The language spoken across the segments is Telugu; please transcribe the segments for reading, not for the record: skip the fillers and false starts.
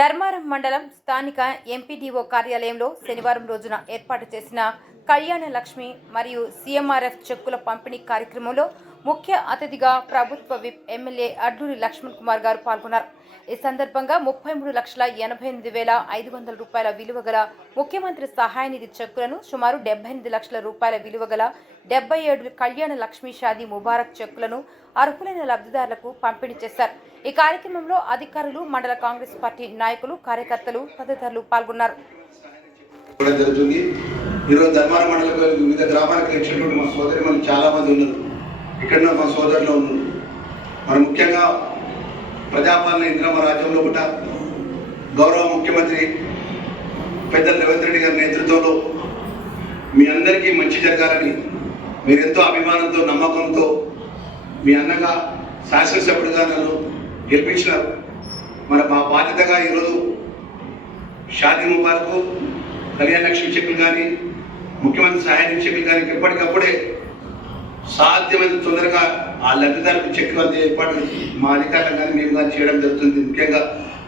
ధర్మారం మండలం స్థానిక ఎంపీడీఓ కార్యాలయంలో శనివారం రోజున ఏర్పాటు చేసిన కళ్యాణ లక్ష్మి మరియు సీఎంఆర్ఎఫ్ చెక్కుల పంపిణీ కార్యక్రమంలో ముఖ్య అతిథిగా ప్రభుత్వ విప్ ఎమ్మెల్యే అడ్లూరి లక్ష్మణ్ కుమార్ గారు పాల్గొన్నారు. ఈ సందర్భంగా 33,88,500 రూపాయల విలువ గల ముఖ్యమంత్రి సహాయ నిధి చెక్కులను, సుమారు 78 లక్షల రూపాయల విలువ గల 77 కళ్యాణ లక్ష్మి షాదీ ముబారక్ చెక్కులను అర్హులైన లబ్ధిదారులకు పంపిణీ చేశారు. ఈ కార్యక్రమంలో అధికారులు, మండల కాంగ్రెస్ పార్టీ నాయకులు, కార్యకర్తలు తదితరులు పాల్గొన్నారు. ఈరోజు ధర్మారం మండలంలో వివిధ గ్రామాలకు వచ్చినటువంటి మా సోదరులు చాలా మంది ఉన్నారు. ఇక్కడ మా సోదరులు ఉన్నారు. మరి ముఖ్యంగా ప్రజాపాలన ఇంద్రమ రాజ్యంలో కూడా గౌరవ ముఖ్యమంత్రి పెద్దలు రేవంత్ రెడ్డి గారి నేతృత్వంలో మీ అందరికీ మంచి జరగాలని మీరు ఎంతో అభిమానంతో, నమ్మకంతో మీ అన్నగా శాసనసభ్యుడిగా నన్ను గెలిపించినారు. మరి మా బాధ్యతగా ఈరోజు షాదీ ముబారక్, కళ్యాణ లక్ష్మి చెక్కులు కానీ, ముఖ్యమంత్రి సహాయ నిధి చెక్కులు కానీ ఎప్పటికప్పుడే సాధ్యమైన తొందరగా ఆ లబ్ధిదారులకు చెక్కులు అందే ఏర్పాటు మా అధికారులు కానీ మేము కానీ చేయడం జరుగుతుంది. ముఖ్యంగా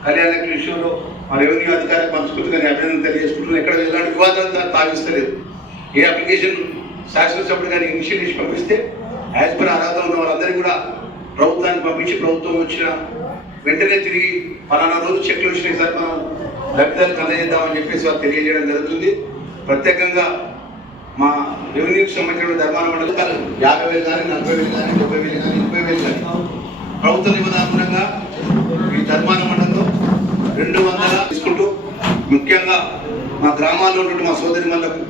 కళ్యాణ లక్ష్మి విషయంలో మా రెవెన్యూ అధికారులకు మనస్ఫూర్తిగా అభినందన తెలియజేసుకుంటున్నాం. ఎక్కడ ఎలాంటి వివాదాలు తావిస్తలేదు. ఏ అప్లికేషన్ శాసనసభ్యుడు కానీ ఇనిషియేట్ చేసి పంపిస్తే యాజ్ పర్ అర్హత ఉన్న వాళ్ళందరికీ కూడా ప్రభుత్వానికి పంపించి, ప్రభుత్వం వచ్చిన వెంటనే తిరిగి ఫలానా రోజు చెక్కులు వచ్చినాయి సార్, మనం లబ్ధిదారులకు అందజేద్దామని చెప్పేసి వాళ్ళు తెలియజేయడం జరుగుతుంది. ప్రత్యేకంగా మా రెవెన్యూకి సంబంధించిన ధర్మాన మండలి 50,000 కానీ, 40,000 కానీ, 70,000 కానీ, 80,000 కానీ ప్రభుత్వ నిబంధనగా ఈ ధర్మాన మండలంలో 200 తీసుకుంటూ, ముఖ్యంగా మా గ్రామాల్లో ఉన్నటువంటి మా సోదరి మండలకు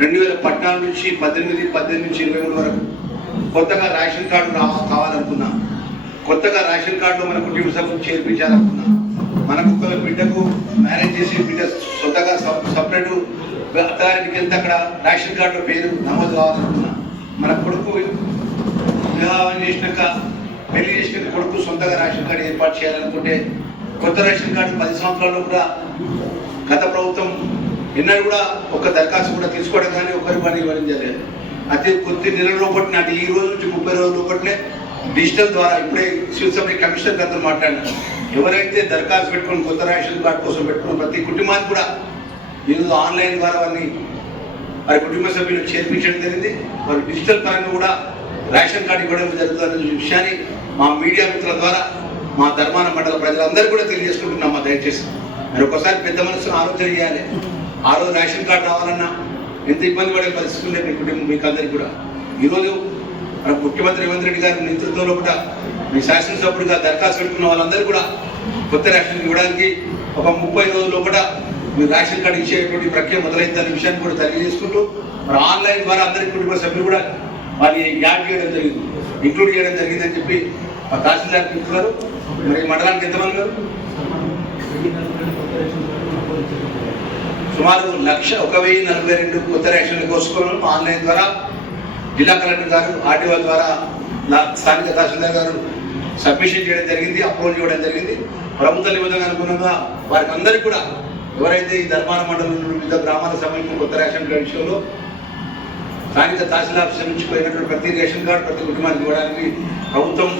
2014 నుంచి 18 నుంచి 23 వరకు కొత్తగా రేషన్ కార్డు కావాలనుకున్నా, కొత్తగా రేషన్ కార్డులో మన కుటుంబ సభ్యులు చేర్పించాలనుకున్నా, మనకు ఒక బిడ్డకు మ్యారేజ్ చేసి బిడ్డ సొంతగా సపరేట్ అత్తగారికి వెళ్తే అక్కడ రేషన్ కార్డులో పేరు నమోదు కావాలనుకున్నా, మన కొడుకు వివాహం చేసినాక పెళ్లి చేసిన కొడుకు సొంతగా రేషన్ కార్డు ఏర్పాటు చేయాలనుకుంటే కొత్త రేషన్ కార్డు 10 సంవత్సరాల్లో కూడా గత ప్రభుత్వం ఎన్నడూ కూడా ఒక దరఖాస్తు కూడా తీసుకోవడం కానీ ఒకరి పని ఇవ్వడం జరిగేది. అదే కొద్ది నెలల లోపటి నాటి ఈ రోజు నుంచి 30 రోజుల లోపట్లే డిజిటల్ ద్వారా ఇప్పుడే శివసభ కమిషనర్ గారితో మాట్లాడినారు. ఎవరైతే దరఖాస్తు పెట్టుకుని కొత్త రేషన్ కార్డు కోసం పెట్టుకుని ప్రతి కుటుంబానికి కూడా ఈరోజు ఆన్లైన్ ద్వారా వారి కుటుంబ సభ్యులు చేర్పించడం జరిగింది. వారి డిజిటల్ పరంగా కూడా రేషన్ కార్డు ఇవ్వడం జరుగుతుందనే విషయాన్ని మా మీడియా మిత్రుల ద్వారా మా ధర్మాన మండల ప్రజలందరూ కూడా తెలియజేసుకుంటున్నాం. దయచేసి మీరు ఒకసారి పెద్ద మనసును ఆలోచన చేయాలి. ఆ రోజు రేషన్ కార్డు రావాలన్నా ఎంత ఇబ్బంది పడే పరిస్థితి ఉండే మీ కుటుంబం మీకు అందరికీ కూడా. ఈరోజు మన ముఖ్యమంత్రి రేవంత్ రెడ్డి గారి నేతృత్వంలో కూడా మీ శాసనసభ్యుడిగా దరఖాస్తు పెట్టుకున్న వాళ్ళందరూ కూడా కొత్త రేషన్ ఇవ్వడానికి ఒక 30 రోజుల్లో కూడా మీరు రేషన్ కార్డు ఇచ్చేటువంటి ప్రక్రియ మొదలైందనే విషయాన్ని కూడా తెలియజేసుకుంటూ, మరి ఆన్లైన్ ద్వారా అందరి కుటుంబ సభ్యులు కూడా వారిని యాడ్ చేయడం జరిగింది, ఇంక్లూడ్ చేయడం జరిగిందని చెప్పి మా తహసీల్దార్ చెప్తున్నారు. మరి మండలానికి ఎంతమంది గారు? సుమారు 1,142 కొత్త రేషన్లు కోసుకోవడం ఆన్లైన్ ద్వారా జిల్లా కలెక్టర్ గారు, ఆర్టీఓ ద్వారా స్థానిక తహసీల్దార్ గారు సబ్మిషన్ చేయడం జరిగింది, అప్రూవల్ చేయడం జరిగింది. ప్రభుత్వ నిబంధనలకు అనుగుణంగా వారికి అందరికీ కూడా ఎవరైతే ఈ ధర్మాన మండలంలో వివిధ గ్రామాలకు సంబంధించిన కొత్త రేషన్ కార్డు విషయంలో స్థానిక తహసీల్ ఆఫీసర్ నుంచి పోయినటువంటి ప్రతి రేషన్ కార్డు ప్రతి కుటుంబానికి ఇవ్వడానికి ప్రభుత్వం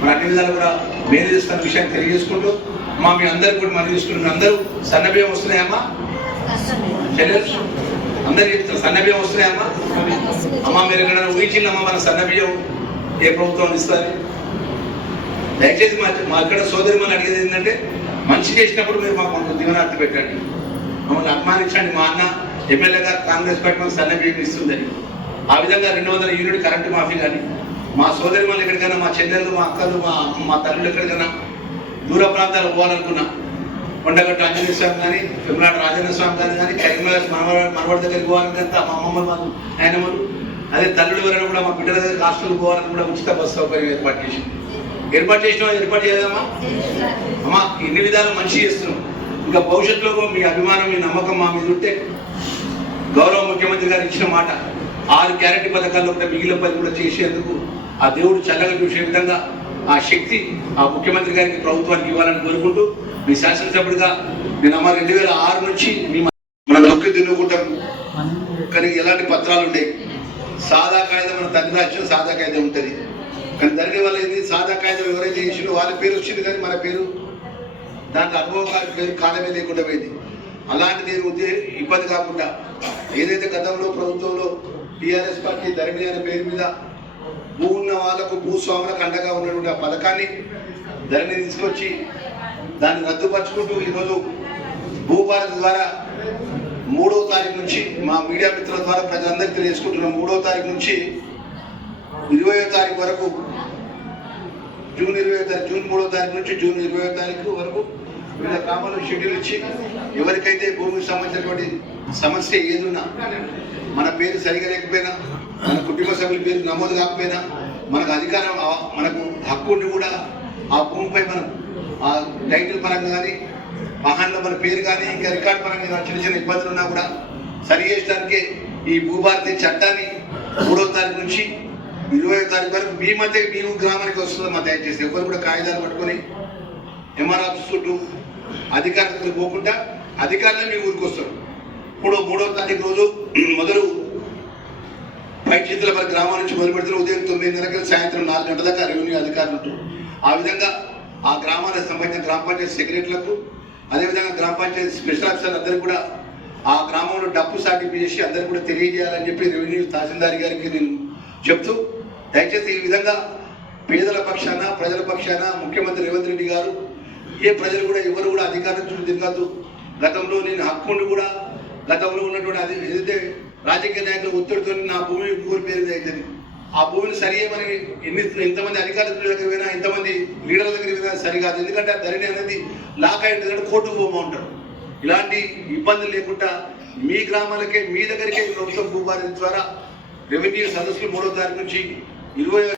మన అన్ని విధాలు కూడా మేలు చేస్తున్న విషయాన్ని తెలియజేసుకుంటూ, మీ అందరికీ కూడా మనం తీసుకుంటున్న అందరూ సన్నబియ్యం వస్తున్నాయమ్మా, అందరూ చెప్తారు సన్నబియ్యం వస్తున్నాయమ్మా. మీరు ఎక్కడ ఊహించిందమ్మా మన సన్నబియ్యం ఏ ప్రభుత్వం ఇస్తుంది? దయచేసి మా ఇక్కడ సోదరి మనం అడిగేది ఏంటంటే, మంచి చేసినప్పుడు మీరు మాకు దీవెనార్థి పెట్టండి, మమ్మల్ని అభిమానించండి. మా అన్న ఎమ్మెల్యే గారు కాంగ్రెస్ పార్టీ మాకు సన్నబియ్యం ఇస్తుందని ఆ విధంగా 200 యూనిట్ కరెంటు మాఫీ కానీ, మా సోదరి మళ్ళీ ఎక్కడికైనా, మా చెల్లెళ్ళు, మా అక్కలు, మా తల్లులు ఎక్కడికైనా దూర ప్రాంతాలు పోవాలనుకున్నా, కొండగట్టు ఆంజనేయ స్వామి కానీ, తిరుమలాడ రాజేంద్ర స్వామి కానీ, కరీంనగర్ మనవాడి దగ్గరికి పోవాలంటే మా అమ్మమ్మలు, మా నాయనమ్మలు, అదే తల్లుడు ఎవరైనా కూడా మా బిడ్డల దగ్గర హాస్టల్కి పోవాలని కూడా ఉచిత బస్సు సౌకర్యం ఏర్పాటు చేసినాం. ఏర్పాటు చేయదమ్మా అమ్మా. ఇన్ని విధాలు మంచి చేస్తున్నాం. ఇంకా భవిష్యత్తులో మీ అభిమానం, మీ నమ్మకం మా మీద ఉంటే గౌరవ ముఖ్యమంత్రి గారు ఇచ్చిన మాట 6 గ్యారెంటీ పథకాల్లో కూడా మిగిలిన పని కూడా చేసేందుకు ఆ దేవుడు చల్లగా చూసే విధంగా ఆ శక్తి ఆ ముఖ్యమంత్రి గారికి, ప్రభుత్వానికి ఇవ్వాలని కోరుకుంటూ, మీ శాసనసభ్యుడిగా నేను 2006 నుంచి మన నొక్కి దిన్నుకుంటాం. కానీ ఎలాంటి పత్రాలు ఉండేవి? సాదా కాయిదా, మన తండ్రి రాజ్యం సాదా కాయిదా ఉంటుంది. కానీ ధరణి వల్ల ఏంది, సాదా కాయిదా ఎవరైతే చేసిండో వాళ్ళ పేరు వచ్చింది కానీ మన పేరు దాంట్లో అనుభవం పేరు కాలమే లేకుండా పోయింది. అలాంటిది ఇబ్బంది కాకుండా ఏదైతే గతంలో ప్రభుత్వంలో టీఆర్ఎస్ పార్టీ ధరణి అనే పేరు మీద భూ ఉన్న వాళ్ళకు భూస్వాములకు అండగా ఉన్నటువంటి ఆ పథకాన్ని ధరణి తీసుకొచ్చి దాన్ని రద్దుపరుచుకుంటూ ఈరోజు భూభారతి ద్వారా 3వ తారీఖు నుంచి మా మీడియా మిత్రుల ద్వారా ప్రజలందరికీ తెలియజేసుకుంటున్నాం. 3వ తారీఖు నుంచి 20వ తారీఖు వరకు జూన్ 3వ తారీఖు నుంచి జూన్ 20వ తారీఖు వరకు వివిధ గ్రామాలకు షెడ్యూల్ ఇచ్చి ఎవరికైతే భూమికి సంబంధించినటువంటి సమస్య ఏదున్నా, మన పేరు సరిగా లేకపోయినా, మన కుటుంబ సభ్యుల పేరు నమోదు కాకపోయినా, మనకు అధికారం మనకు హక్కు ఉండి కూడా ఆ భూమిపై మనం ఆ టైటిల్ పరంగా కానీ వాహనంలో మన పేరు కానీ ఇంకా రికార్డు పరంగా చిన్న చిన్న ఇబ్బందులు ఉన్నా కూడా సరి చేయడానికి ఈ భూభారతి చట్టాన్ని 3వ తారీఖు నుంచి 20వ తారీఖు వరకు మీ మధ్య మీ గ్రామానికి వస్తుందమ్మా. దయచేసి ఎవరు కూడా కాగితాలు పట్టుకొని ఎంఆర్ ఆఫీస్ చుట్టూ అధికారులకు పోకుండా అధికారులే మీ ఊరికి వస్తారు. ఇప్పుడు 3వ తారీఖు రోజు మొదలు పైచిత్తుల గ్రామం నుంచి మొదలు పెడుతున్న ఉదయం 9:30 సాయంత్రం 4 గంటల దాకా రెవెన్యూ అధికారులు ఉంటారు. ఆ విధంగా ఆ గ్రామాలకు సంబంధించిన గ్రామ పంచాయతీ సెక్రటరీలకు, అదేవిధంగా గ్రామ పంచాయతీ స్పెషల్ ఆఫీసర్లు అందరికీ కూడా ఆ గ్రామంలో డబ్బు సాటింపు చేసి అందరికీ కూడా తెలియజేయాలని చెప్పి రెవెన్యూ తహసీల్దార్ గారికి నేను చెప్తూ, దయచేసి ఈ విధంగా పేదల పక్షాన ప్రజల పక్షాన ముఖ్యమంత్రి రేవంత్ రెడ్డి గారు ఏ ప్రజలు కూడా ఎవరు కూడా అధికారం చుట్టూ తిరగద్దు. గతంలో నేను హక్కుండి కూడా గతంలో ఉన్నటువంటి అది ఏదైతే రాజకీయ నాయకులు ఒత్తిడితో నా భూమి ఊరి పేరు అవుతుంది, ఆ భూమిని సరియమని ఎంతమంది అధికారుల దగ్గర పోయినా ఎంతమంది లీడర్ల దగ్గర పోయినా సరికాదు. ఎందుకంటే ఆ ధరణి అనేది లాక్ అయింది, కోర్టుకు పోమంటారు. ఇలాంటి ఇబ్బందులు లేకుండా మీ గ్రామాలకే మీ దగ్గరికే ప్రభుత్వం భూభారతి ద్వారా రెవెన్యూ సదస్సులు 3వ తారీఖు నుంచి 20